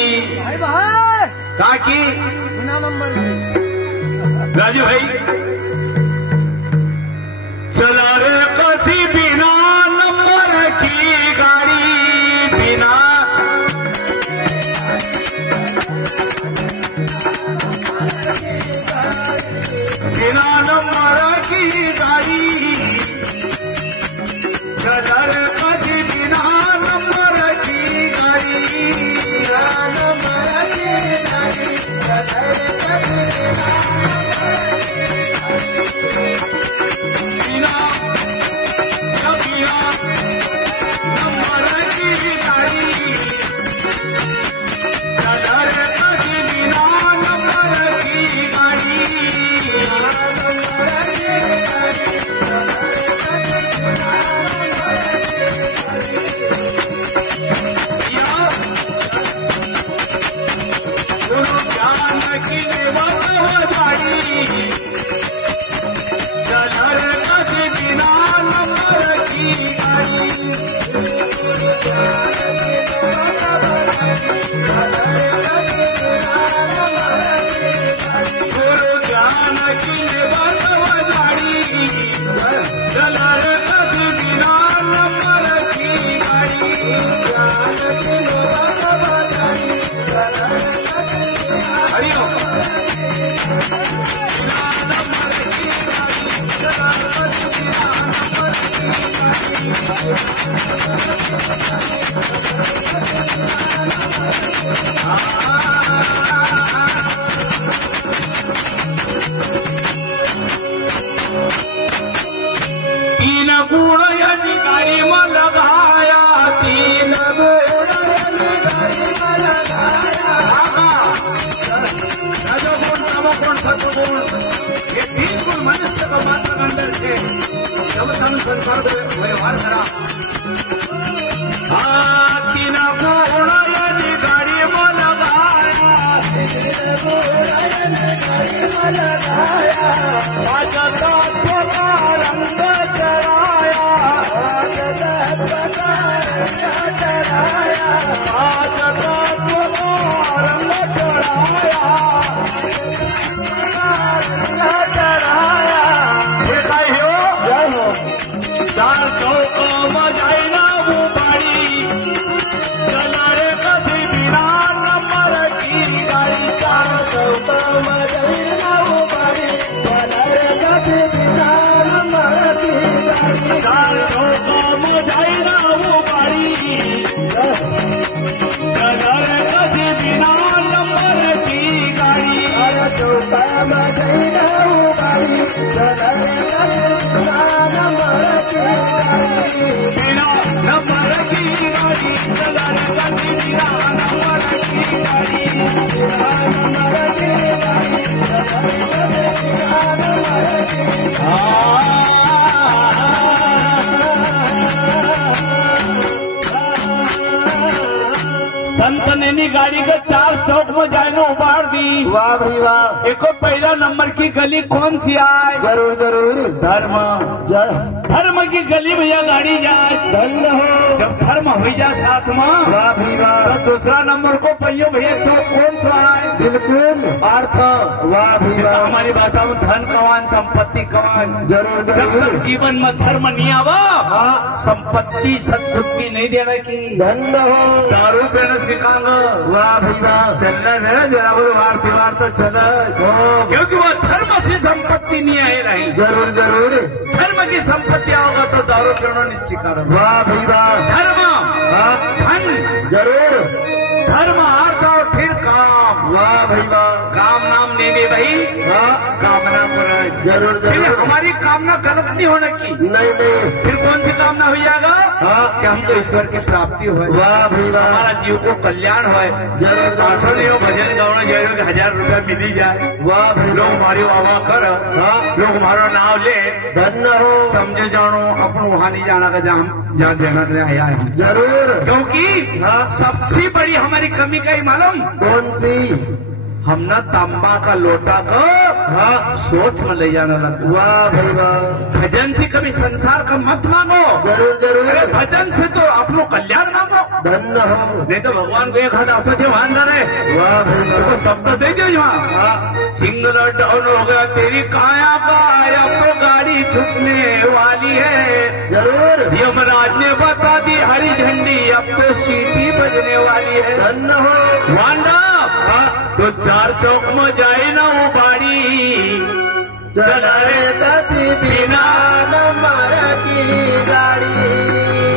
भाई भाई काकी बिना नंबर राजू भाई चला रे कथी बिना नंबर की गाड़ी बिना नंबर की गाड़ी चला रे कथी बिना नंबर की गाड़ी तीन गुण अधिकारी में लगाया तीन गुण अधिकारी में लगाया रजोगुण तमोगुण सत्वगुण ये तीन गुण मनुष्य को मात्र अंदर से जब संसार व्यवहार करा तीन गुण अधिकारी में लगाया रंग चढ़ाया चार सौ मजाइना वो बाड़ी चला रे कभी बिना नंबर की गाड़ी 400 मजाइना वो बाड़ी चला रे कभी बिना नंबर की गाड़ी 400 मजाइना वो बाड़ी चला रे कभी बिना नंबर की गाड़ी 400 मजाइना वो बाड़ी चला रे कभी बिना नंबर बिना नंबर की गाड़ी चला रे कभी बिना नंबर की गाड़ी बिना नंबर की गाड़ी चला रे कभी बिना नंबर की संतनेनी गाड़ी के 4 चौक में जाने उबार दी। वाह भाई वाह। एको पहला नंबर की गली कौन सी आए? जरूर जरूर धर्म धर्म की गली भैया गाड़ी जाए धन्य हो जब धर्म हो जाए साथ में। वाह भाई वाह। तो दूसरा नंबर को पहियो भैया चौक कौन सा आए? बिल्कुल अर्थ। वाह भाई वाह। हमारी भाषा में धन कमान संपत्ति कमान जरूर जरूर जीवन में धर्म नहीं आवा संपत्ति सद्बुद्धि नहीं देने की धन्य हो दारू पीने सिखाना। वाह भाई वाह। चलना है जरा वो वार त्योहार तो चला क्योंकि वो धर्म से संपत्ति नहीं आए रही। जरूर जरूर धर्म की संपत्ति आओगा तो दारू पीना निश्चित करो। वाह भाई वाह। धर्म धन जरूर धर्म अर्थ और फिर काम। वाह भाई वाह। काम नाम नेमे भाई कामना पूरा जरूर जरूर हमारी कामना गलत नहीं होने की। नहीं नहीं फिर कौन सी कामना हो जाएगा कि हमको ईश्वर की प्राप्ति हो। वाह भाई वाह। हमारा जीव को कल्याण हो जरूर जरूर भजन गाना जरूर 1000 रुपया मिली जाए। वाह भाई लोग हमारी वाह कर लोग हमारा नाम ले धन्य हो समझे जानो अपन वहाँ नहीं जाना का जहाँ देना आया है जरूर क्योंकि सबसे बड़ी हमारी कमी का ही मालूम कौन सी हम ना तांबा का लोटा को सोच में ले जाना लगा। वाह भाई वाह, भजन से कभी संसार का मत मांगो, जरूर जरूर, अरे भजन से तो आप लोग कल्याण मांगो, धन्य हो। नहीं तो भगवान को एक हाथ असो से मान रहे। वाह भाई वाह, तो शब्द दे दो यहाँ, सिंगल डाउन हो गया तेरी काया का, अब तो गाड़ी छुटने वाली है। जरूर, यमराज ने बता दी हरी झंडी, अब तो सीटी बजने वाली है। धन्य हो। वांडा तो चार चौक में जाए ना वो बाड़ी, चला रे कति बिना नंबर की गाड़ी।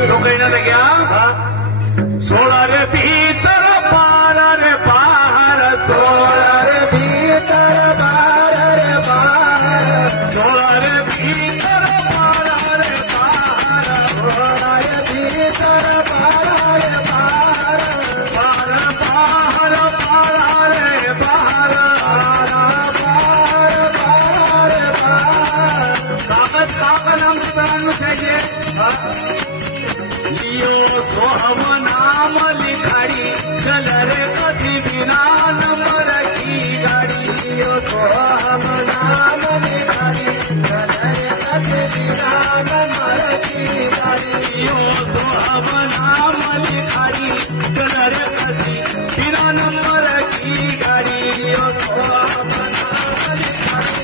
तो कहने लगा 16 रे भीतर 12 रे बाहर, 16 रे भीतर 12 रे बाहर, 16 रे भीतर 12 रे बाहर, 16 रे भीतर 12 रे बाहर, 12 बाहर 12 रे बाहर, 12 रे बाहर। कागज कागज हम प्राण चाहिए लियो तो हम नाम लिखाड़ी, चल रे कभी बिना नंबर की गाड़ी, लियो तो हम नाम लिखाड़ी, चल रे कति बिना नंबर की गाड़ी। लियो तो हम नाम लिखाड़ी, चल रे कभी बिना नंबर की गाड़ी, लियो तो हम नाम लिखाड़ी,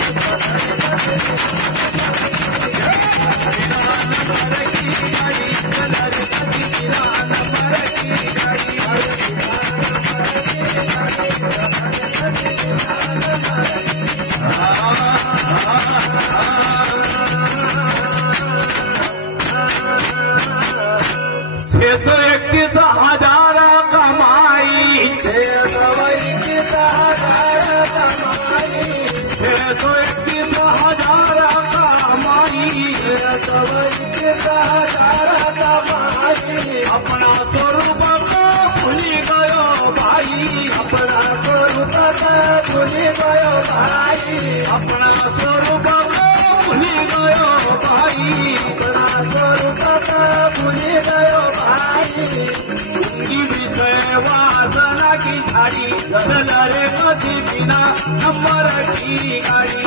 बिना नंबर की गाड़ी, चल रे कभी बिना नंबर की गाड़ी। छह सौ 31,000 कमाई, 621,000 कमाई, 631,000 कमाई, 621,000 कमाई। अपना स्वरूप को भूली गयो भाई, अपना स्वरूप का भूली गयो भाई, अपना स्वरूप को भूली गयो भाई, अपना स्वरूप का भूली गयो भाई। की विषय वासना की झाड़ी, चल रे कभी बिना नंबर की गाड़ी,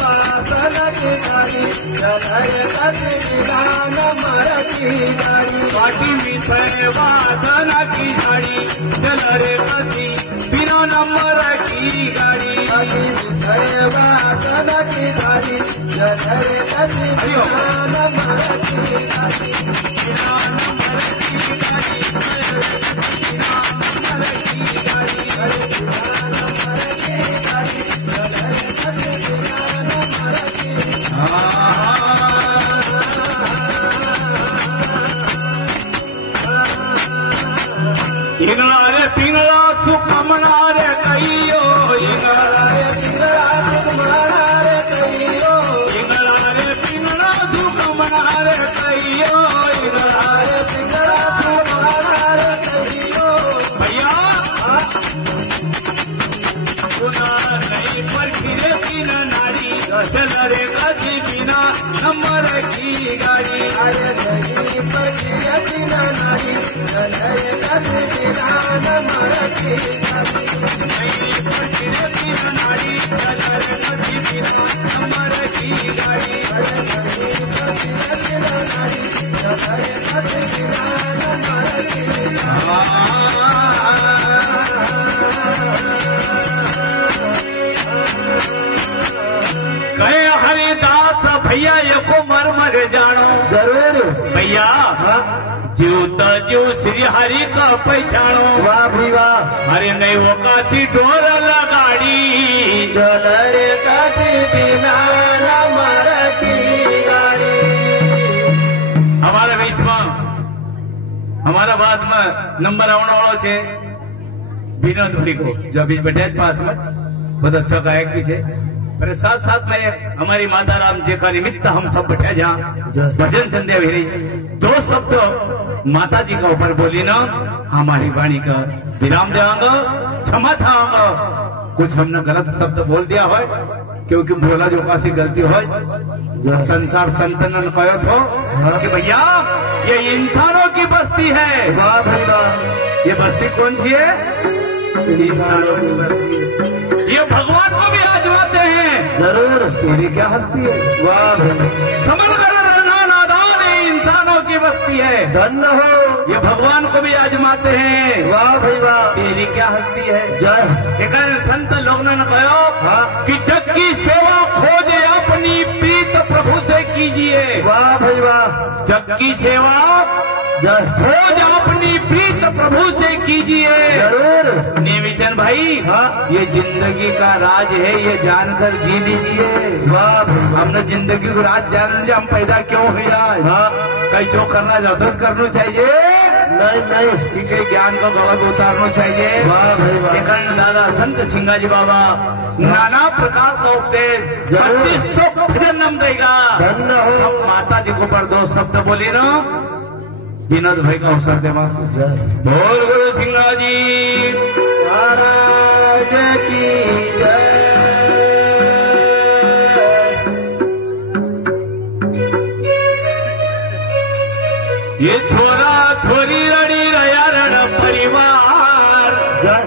वासना की गाड़ी, चल रे कति बिना नंबर की गाड़ी। पाटी विषय वासना की झाड़ी, चल रे कभी बिना नंबर की गाड़ी। वासना की गाड़ी, चल रे कति बिना नंबर की गाड़ी। बिना नंबर की गाड़ी, बिना नंबर की गाड़ी, इंगला रे पिंगला सुकमना रे कहियो, इंगला रे पिंगला सुकमना रे कहियो, इंगला रे पिंगला सुकमना रे कहियो, इंगला रे पिंगला सुकमना रे कहियो। भैया सुना नहीं पर गिरे बिना नारी, चल रे कभी बिना नंबर की गाड़ी, अरे नहीं पर गिरे बिना नारी, चल रे कति बिना नंबर की गाड़ी। नहीं पर गिरे बिना नारी, चल रे कभी बिना नंबर की गाड़ी। अरे नहीं पर गिरे बिना नारी, चल रे कति बिना नंबर की कहे हरिदास भैया ये को मर मर जानो, जरूर। भैया जीव तो जीव श्री हरि का पहचानो। वाह भी वाह, अरे नहीं वो काची डोर लगाड़ी, चल रे कति बिना नंबर की गाड़ी। हमारा बीच में हमारा बाद में नंबर आने वालों छे विनोद भाई को, जो अभी बैठे पास में बहुत अच्छा गायक भी छे। अरे साथ साथ में हमारी माता राम जी का निमित्त हम सब बैठे जहाँ भजन संध्या भी रही, दो शब्द माता जी का ऊपर बोली ना, हमारी वाणी का विराम देवांगा, क्षमा चाहूंगा। कुछ हमने गलत शब्द बोल दिया हो, क्योंकि बोला जो कासी गलती हो, संसार संतनन कहो तो कि भैया ये इंसानों की बस्ती है। वाह भाई वाह, ये बस्ती कौन सी है? इंसानों की बस्ती है। ये भगवान को भी आजमाते हैं। जरूर, तेरी क्या हस्ती है। वाह भाई, समझ कर रहना नादान है, इंसानों की बस्ती है। धन्य हो। ये भगवान को भी आजमाते हैं। वाह भाई वाह, तेरी क्या हस्ती है। जय। एक संत लोग ने कहा हाँ, कि जग की सेवा खोजे अपनी प्रीत प्रभु से कीजिए। वाह भाई वाह, जग की सेवा जय। खोज अपनी प्रीत प्रभु से कीजिए। जरूर। नेविचंद भाई, हाँ, ये जिंदगी का राज है, ये जानकर जी लीजिए। वाह भाई वाह, हमने जिंदगी को राज जान लिया, हम पैदा क्यों हुआ। हाँ, कई जो करना जरूर करना चाहिए, नहीं नहीं, ठीक है, ज्ञान को गलत उतारना चाहिए। वाह भाई वाह, एक दादा संत सिंगाजी बाबा नाना प्रकार का उपदेश 2500 भजन हम देगा। धन्य हो। हम माता जी को पर 2 शब्द बोले ना, विनोद भाई का अवसर दे मां। जय। बोल गुरु सिंगाजी महाराज की जय। ये छोरा छोरी रड़ी रया रण परिवार। जय।